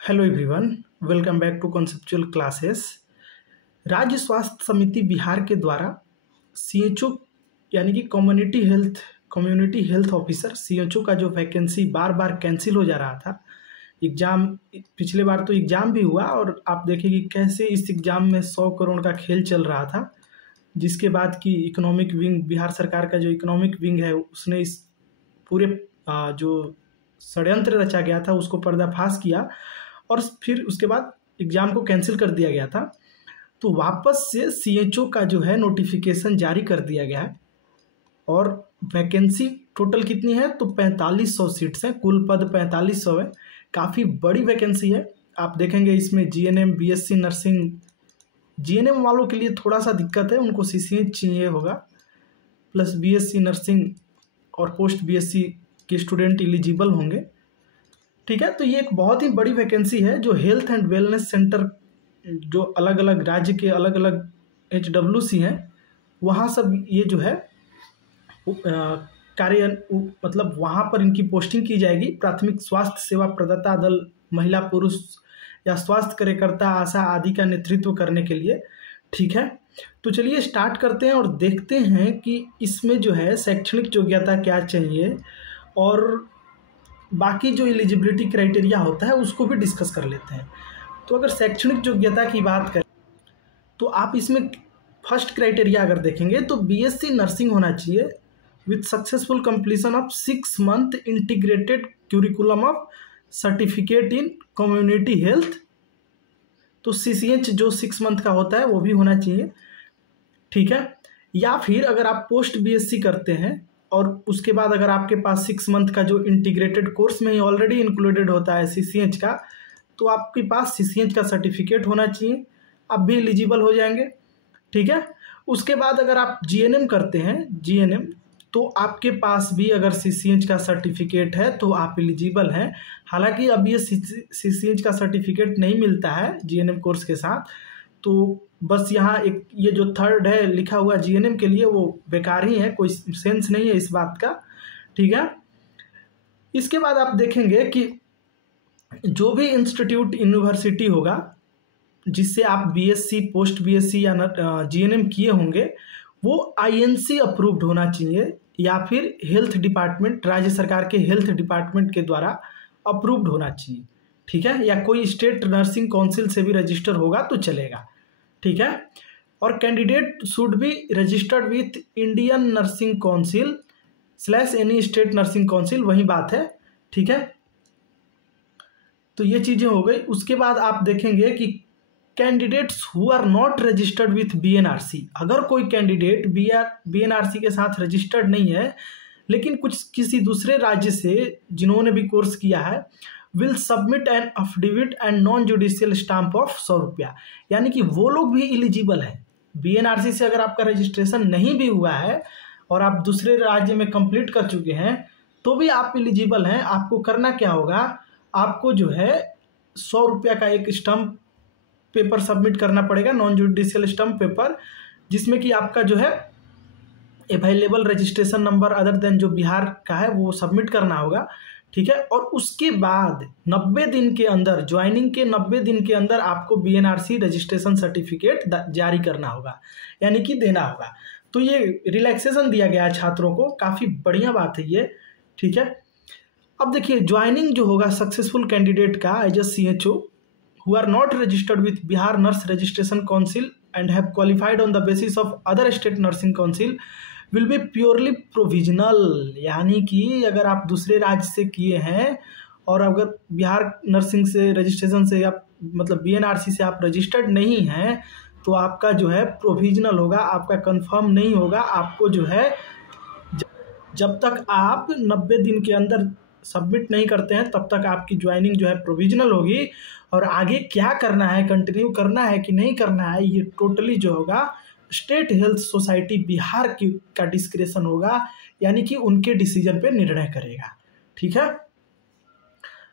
Hello everyone, welcome back to conceptual classes. राज्य स्वास्थ्य समिति बिहार के द्वारा सीएचओ यानी कि कम्युनिटी हेल्थ ऑफिसर सीएचओ का जो वैकेंसी बार बार कैंसिल हो जा रहा था। एग्ज़ाम पिछले बार तो एग्ज़ाम भी हुआ और आप देखें कि कैसे इस एग्ज़ाम में 100 करोड़ का खेल चल रहा था, जिसके बाद की इकोनॉमिक विंग, बिहार सरकार का जो इकोनॉमिक विंग है, उसने इस पूरे जो षड्यंत्र रचा गया था उसको पर्दाफाश किया और फिर उसके बाद एग्ज़ाम को कैंसिल कर दिया गया था। तो वापस से सीएचओ का जो है नोटिफिकेशन जारी कर दिया गया है और वैकेंसी टोटल कितनी है तो 4500 सीट्स हैं, कुल पद 4500 है। काफ़ी बड़ी वैकेंसी है। आप देखेंगे इसमें जीएनएम, बीएससी नर्सिंग, जीएनएम वालों के लिए थोड़ा सा दिक्कत है, उनको सीसीएच चाहिए होगा, प्लस बीएससी नर्सिंग और पोस्ट बीएससी के स्टूडेंट एलिजिबल होंगे। ठीक है, तो ये एक बहुत ही बड़ी वैकेंसी है जो हेल्थ एंड वेलनेस सेंटर, जो अलग अलग राज्य के अलग अलग HWC हैं, वहाँ सब ये जो है मतलब वहाँ पर इनकी पोस्टिंग की जाएगी। प्राथमिक स्वास्थ्य सेवा प्रदाता दल, महिला पुरुष या स्वास्थ्य कार्यकर्ता, आशा आदि का नेतृत्व करने के लिए। ठीक है, तो चलिए स्टार्ट करते हैं और देखते हैं कि इसमें जो है शैक्षणिक योग्यता क्या चाहिए और बाकी जो एलिजिबिलिटी क्राइटेरिया होता है उसको भी डिस्कस कर लेते हैं। तो अगर शैक्षणिक योग्यता की बात करें तो आप इसमें फर्स्ट क्राइटेरिया अगर देखेंगे तो बीएससी नर्सिंग होना चाहिए with successful completion of 6 month integrated curriculum of certificate in community health. तो सीसीएच जो 6 मंथ का होता है वो भी होना चाहिए। ठीक है, या फिर अगर आप पोस्ट बीएससी करते हैं और उसके बाद अगर आपके पास 6 मंथ का जो इंटीग्रेटेड कोर्स में ही ऑलरेडी इंक्लूडेड होता है सीसीएच का, तो आपके पास सीसीएच का सर्टिफिकेट होना चाहिए, आप भी एलिजिबल हो जाएंगे। ठीक है, उसके बाद अगर आप जीएनएम करते हैं, जीएनएम, तो आपके पास भी अगर सीसीएच का सर्टिफिकेट है तो आप एलिजिबल हैं। हालांकि अब ये सीसीएच का सर्टिफिकेट नहीं मिलता है जीएनएम कोर्स के साथ, तो बस यहाँ एक ये जो थर्ड है लिखा हुआ जीएनएम के लिए वो बेकार ही है, कोई सेंस नहीं है इस बात का। ठीक है, इसके बाद आप देखेंगे कि जो भी इंस्टीट्यूट यूनिवर्सिटी होगा जिससे आप बीएससी, पोस्ट बीएससी या जीएनएम किए होंगे, वो आईएनसी अप्रूव्ड होना चाहिए या फिर हेल्थ डिपार्टमेंट, राज्य सरकार के हेल्थ डिपार्टमेंट के द्वारा अप्रूव्ड होना चाहिए। ठीक है, या कोई स्टेट नर्सिंग काउंसिल से भी रजिस्टर होगा तो चलेगा। ठीक है, और candidate should be registered with Indian nursing council / any state nursing council, वही बात है। ठीक है, तो ये चीज़ें हो गई। उसके बाद आप देखेंगे कि candidates who are not registered with BNRC, अगर कोई कैंडिडेट बीएनआरसी के साथ रजिस्टर्ड नहीं है लेकिन किसी दूसरे राज्य से जिन्होंने भी कोर्स किया है, will submit an affidavit and non judicial stamp of 100 रुपया, यानी कि वो लोग भी एलिजिबल हैं। बीएनआरसी से अगर आपका रजिस्ट्रेशन नहीं भी हुआ है और आप दूसरे राज्य में कंप्लीट कर चुके हैं तो भी आप एलिजिबल हैं। आपको करना क्या होगा, आपको जो है 100 रुपया का एक स्टम्प पेपर सबमिट करना पड़ेगा, नॉन जुडिशियल स्टम्प पेपर, जिसमें कि आपका जो है available registration number other than जो बिहार का है वो सबमिट करना होगा। ठीक है, और उसके बाद 90 दिन के अंदर, ज्वाइनिंग के 90 दिन के अंदर आपको बीएनआरसी रजिस्ट्रेशन सर्टिफिकेट जारी करना होगा, यानी कि देना होगा। तो ये रिलैक्सेशन दिया गया है छात्रों को, काफ़ी बढ़िया बात है ये। ठीक है, अब देखिए ज्वाइनिंग जो होगा सक्सेसफुल कैंडिडेट का as a CHO who are not registered with Bihar nurse registration council and have qualified on the basis of other state nursing council will be purely provisional, यानी कि अगर आप दूसरे राज्य से किए हैं और अगर बिहार नर्सिंग से रजिस्ट्रेशन से आप मतलब बीएनआरसी से आप रजिस्टर्ड नहीं हैं तो आपका जो है प्रोविजनल होगा, आपका कंफर्म नहीं होगा। आपको जो है जब तक आप 90 दिन के अंदर सबमिट नहीं करते हैं तब तक आपकी ज्वाइनिंग जो है प्रोविजनल होगी, और आगे क्या करना है, कंटिन्यू करना है कि नहीं करना है, ये टोटली जो होगा स्टेट हेल्थ सोसाइटी बिहार का डिस्क्रेशन होगा, यानी कि उनके डिसीजन पे निर्णय करेगा। ठीक है,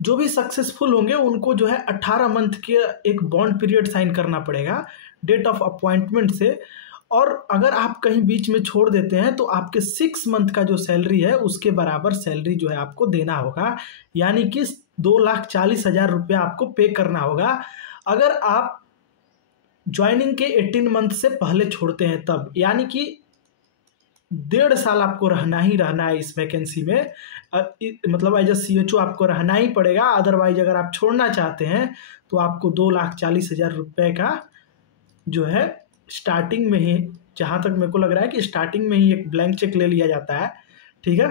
जो भी सक्सेसफुल होंगे उनको जो है 18 मंथ के एक बॉन्ड पीरियड साइन करना पड़ेगा डेट ऑफ अपॉइंटमेंट से, और अगर आप कहीं बीच में छोड़ देते हैं तो आपके 6 मंथ का जो सैलरी है उसके बराबर सैलरी जो है आपको देना होगा, यानी कि 2,40,000 रुपया आपको पे करना होगा अगर आप ज्वाइनिंग के 18 मंथ से पहले छोड़ते हैं तब। यानी कि 1.5 साल आपको रहना ही रहना है इस वैकेंसी में, मतलब एज ए CHO आपको रहना ही पड़ेगा। अदरवाइज अगर आप छोड़ना चाहते हैं तो आपको 2,40,000 रुपये का जो है स्टार्टिंग में ही, जहाँ तक मेरे को लग रहा है कि स्टार्टिंग में ही एक ब्लैंक चेक ले लिया जाता है, ठीक है।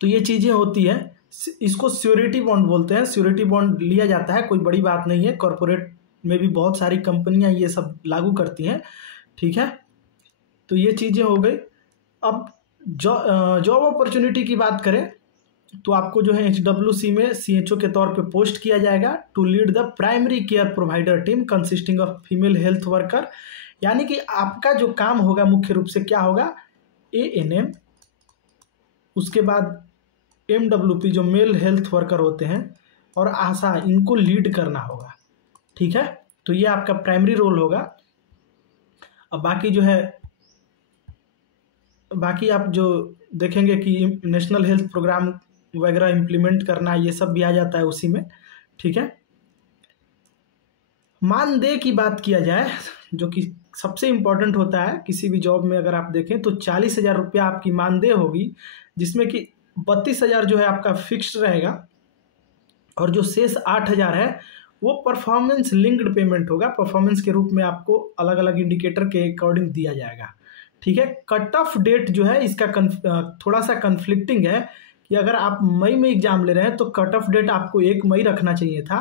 तो ये चीज़ें होती है, इसको श्योरिटी बॉन्ड बोलते हैं। श्योरिटी बॉन्ड लिया जाता है, कोई बड़ी बात नहीं है। कॉर्पोरेट में भी बहुत सारी कंपनियां ये सब लागू करती हैं, ठीक है। तो ये चीज़ें हो गई। अब जॉब अपॉर्चुनिटी की बात करें तो आपको जो है HWC में CHO के तौर पे पोस्ट किया जाएगा to lead the primary care provider team consisting of female health worker. यानी कि आपका जो काम होगा मुख्य रूप से क्या होगा, ANM, उसके बाद MWP जो मेल हेल्थ वर्कर होते हैं, और आशा, इनको लीड करना होगा, ठीक है। तो ये आपका प्राइमरी रोल होगा। अब बाकी जो है, बाकी आप जो देखेंगे कि नेशनल हेल्थ प्रोग्राम वगैरह इम्प्लीमेंट करना, ये सब भी आ जाता है उसी में, ठीक है। मानदेय की बात किया जाए जो कि सबसे इम्पोर्टेंट होता है किसी भी जॉब में, अगर आप देखें तो 40,000 रुपया आपकी मानदेय होगी, जिसमें कि 32,000 जो है आपका फिक्स्ड रहेगा और जो शेष 8,000 है वो परफॉर्मेंस लिंक्ड पेमेंट होगा। परफॉर्मेंस के रूप में आपको अलग अलग इंडिकेटर के अकॉर्डिंग दिया जाएगा, ठीक है। कट ऑफ डेट जो है इसका थोड़ा सा कन्फ्लिक्टिंग है कि अगर आप मई में एग्जाम ले रहे हैं तो कट ऑफ डेट आपको 1 मई रखना चाहिए था,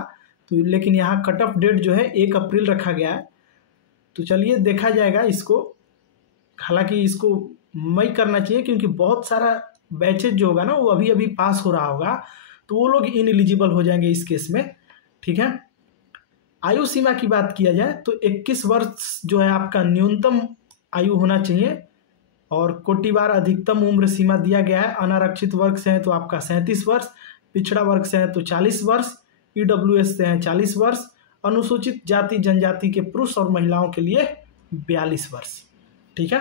तो लेकिन यहाँ कट ऑफ डेट जो है 1 अप्रैल रखा गया है। तो चलिए देखा जाएगा इसको, हालांकि इसको मई करना चाहिए क्योंकि बहुत सारा बैचेज जो होगा ना वो अभी अभी पास हो रहा होगा, तो वो लोग इनएलिजिबल हो जाएंगे इस केस में, ठीक है। आयु सीमा की बात किया जाए तो 21 वर्ष जो है आपका न्यूनतम आयु होना चाहिए, और कोटिवार अधिकतम उम्र सीमा दिया गया है। अनारक्षित वर्ग से है तो आपका 37 वर्ष, पिछड़ा वर्ग से है तो 40 वर्ष, EWS से है 40 वर्ष, अनुसूचित जाति जनजाति के पुरुष और महिलाओं के लिए 42 वर्ष, ठीक है।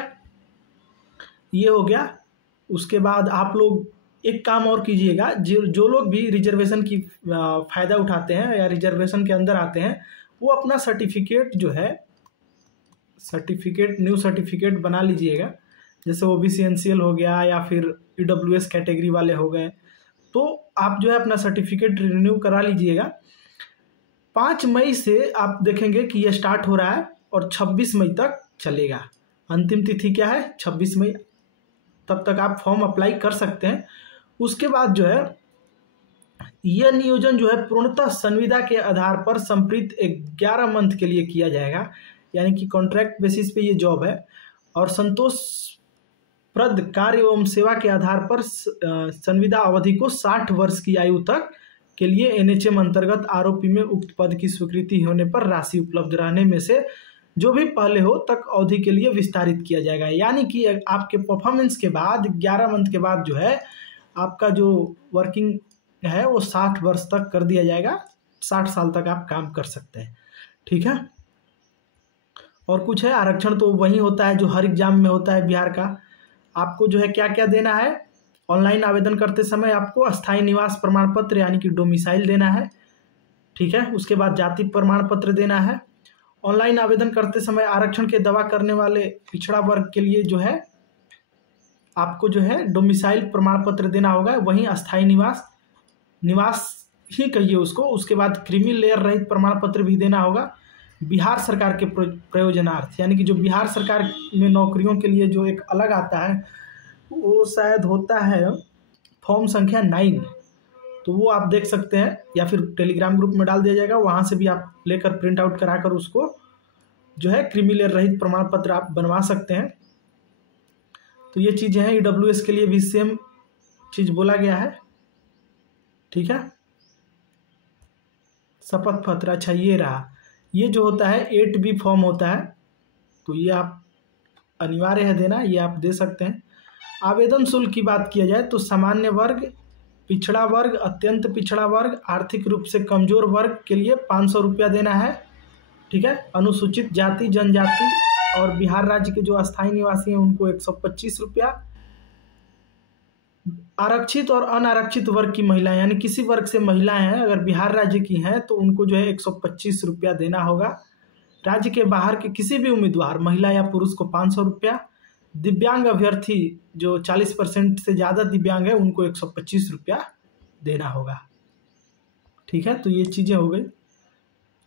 ये हो गया। उसके बाद आप लोग एक काम और कीजिएगा, जो लोग भी रिजर्वेशन की फ़ायदा उठाते हैं या रिजर्वेशन के अंदर आते हैं, वो अपना सर्टिफिकेट जो है, न्यू सर्टिफिकेट बना लीजिएगा। जैसे OBC NCL हो गया या फिर EWS कैटेगरी वाले हो गए, तो आप जो है अपना सर्टिफिकेट रिन्यू करा लीजिएगा। 5 मई से आप देखेंगे कि ये स्टार्ट हो रहा है और 26 मई तक चलेगा। अंतिम तिथि क्या है, 26 मई, तब तक आप फॉर्म अप्लाई कर सकते हैं। उसके बाद जो है यह नियोजन जो है पूर्णतः संविदा के आधार पर संप्रीत 11 मंथ के लिए किया जाएगा, यानी कि कॉन्ट्रैक्ट बेसिस पे ये जॉब है, और संतोषप्रद कार्य एवं सेवा के आधार पर संविदा अवधि को 60 वर्ष की आयु तक के लिए NHM अंतर्गत आरोपी में उक्त पद की स्वीकृति होने पर राशि उपलब्ध रहने में से जो भी पहले हो तक अवधि के लिए विस्तारित किया जाएगा। यानी कि आपके परफॉर्मेंस के बाद 11 मंथ के बाद जो है आपका जो वर्किंग है वो 60 वर्ष तक कर दिया जाएगा, 60 साल तक आप काम कर सकते हैं, ठीक है। और कुछ है, आरक्षण तो वही होता है जो हर एग्जाम में होता है बिहार का। आपको जो है क्या क्या देना है, ऑनलाइन आवेदन करते समय आपको अस्थायी निवास प्रमाण पत्र यानी कि डोमिसाइल देना है, ठीक है। उसके बाद जाति प्रमाण पत्र देना है। ऑनलाइन आवेदन करते समय आरक्षण के दावा करने वाले पिछड़ा वर्ग के लिए जो है आपको जो है डोमिसाइल प्रमाण पत्र देना होगा, वहीं अस्थायी निवास ही कहिए उसको। उसके बाद क्रीमी लेयर रहित प्रमाण पत्र भी देना होगा बिहार सरकार के प्रयोजनार्थ, यानी कि जो बिहार सरकार में नौकरियों के लिए जो एक अलग आता है वो शायद होता है फॉर्म संख्या 9, तो वो आप देख सकते हैं या फिर टेलीग्राम ग्रुप में डाल दिया जाएगा, वहाँ से भी आप लेकर प्रिंट आउट कराकर उसको जो है क्रीमी लेयर रहित प्रमाण पत्र आप बनवा सकते हैं। तो ये चीज़ें हैं। EWS के लिए भी सेम चीज़ बोला गया है, ठीक है। शपथ पत्र, अच्छा ये रहा, ये जो होता है 8B फॉर्म होता है, तो ये आप अनिवार्य है देना, ये आप दे सकते हैं। आवेदन शुल्क की बात किया जाए तो सामान्य वर्ग, पिछड़ा वर्ग, अत्यंत पिछड़ा वर्ग, आर्थिक रूप से कमजोर वर्ग के लिए 500 रुपया देना है, ठीक है। अनुसूचित जाति जनजाति और बिहार राज्य के जो अस्थायी निवासी हैं उनको 125 रुपया, आरक्षित और अनारक्षित वर्ग की महिलाएं, यानी किसी वर्ग से महिलाएं हैं, अगर बिहार राज्य की हैं तो उनको जो है 125 रुपया देना होगा। राज्य के बाहर के किसी भी उम्मीदवार, महिला या पुरुष को 500 रुपया। दिव्यांग अभ्यर्थी जो 40% से ज़्यादा दिव्यांग है उनको 125 रुपया देना होगा। ठीक है, तो ये चीज़ें हो गई।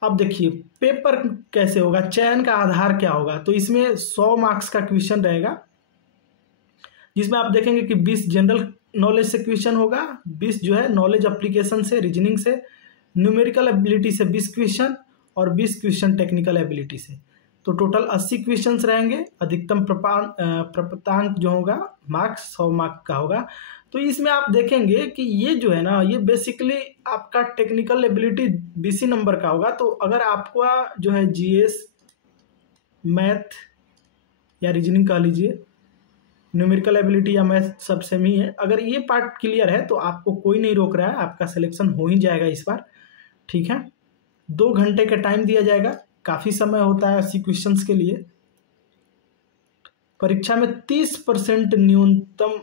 अब देखिए पेपर कैसे होगा, चयन का आधार क्या होगा। तो इसमें 100 मार्क्स का क्वेश्चन रहेगा, जिसमें आप देखेंगे कि 20 जनरल नॉलेज से क्वेश्चन होगा, 20 जो है नॉलेज एप्लीकेशन से, रीजनिंग से, न्यूमेरिकल एबिलिटी से 20 क्वेश्चन और 20 क्वेश्चन टेक्निकल एबिलिटी से। तो टोटल 80 क्वेश्चंस रहेंगे। अधिकतम प्राप्तांक जो होगा मार्क्स 100 मार्क का होगा। तो इसमें आप देखेंगे कि ये जो है ना, ये बेसिकली आपका टेक्निकल एबिलिटी 20 नंबर का होगा। तो अगर आपका जो है जीएस, मैथ या रीजनिंग कह लीजिए, न्यूमेरिकल एबिलिटी या मैथ सब सेम ही है, अगर ये पार्ट क्लियर है तो आपको कोई नहीं रोक रहा है, आपका सिलेक्शन हो ही जाएगा इस बार। ठीक है, 2 घंटे का टाइम दिया जाएगा, काफ़ी समय होता है 80 क्वेश्चंस के लिए। परीक्षा में 30% न्यूनतम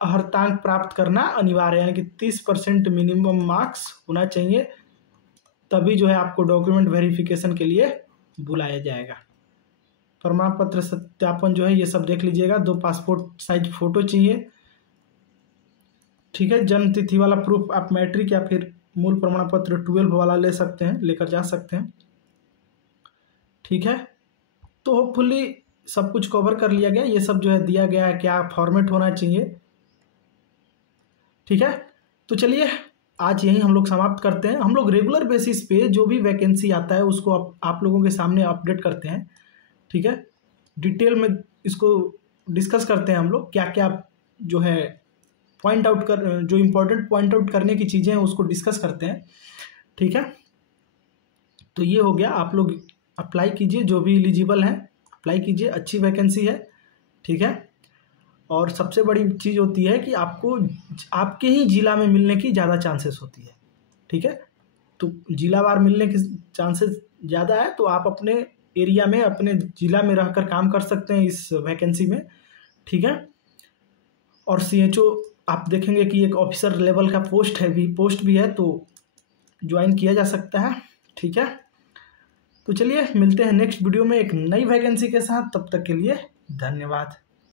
अर्हतांक प्राप्त करना अनिवार्य है, यानी कि 30% मिनिमम मार्क्स होना चाहिए, तभी जो है आपको डॉक्यूमेंट वेरिफिकेशन के लिए बुलाया जाएगा। प्रमाण पत्र सत्यापन जो है ये सब देख लीजिएगा। 2 पासपोर्ट साइज फोटो चाहिए। ठीक है, जन्म तिथि वाला प्रूफ आप मैट्रिक या फिर मूल प्रमाण पत्र 12 वाला ले सकते हैं, लेकर जा सकते हैं। ठीक है, तो होपफुली सब कुछ कवर कर लिया गया। ये सब जो है दिया गया है, क्या फॉर्मेट होना चाहिए। ठीक है, तो चलिए आज यही हम लोग समाप्त करते हैं। हम लोग रेगुलर बेसिस पे जो भी वैकेंसी आता है उसको आप लोगों के सामने अपडेट करते हैं। ठीक है, डिटेल में इसको डिस्कस करते हैं हम लोग, क्या क्या जो है पॉइंट आउट कर, जो इम्पोर्टेंट पॉइंट आउट करने की चीज़ें हैं उसको डिस्कस करते हैं। ठीक है, तो ये हो गया। आप लोग अप्लाई कीजिए, जो भी एलिजिबल हैं अप्लाई कीजिए, अच्छी वैकेंसी है। ठीक है, और सबसे बड़ी चीज़ होती है कि आपको आपके ही ज़िला में मिलने की ज़्यादा चांसेस होती है। ठीक है, तो जिलावार मिलने की चांसेस ज़्यादा है, तो आप अपने एरिया में, अपने ज़िला में रहकर काम कर सकते हैं इस वैकेंसी में। ठीक है, और CHO आप देखेंगे कि एक ऑफिसर लेवल का पोस्ट भी है, तो ज्वाइन किया जा सकता है। ठीक है, तो चलिए मिलते हैं नेक्स्ट वीडियो में एक नई वैकेंसी के साथ। तब तक के लिए धन्यवाद।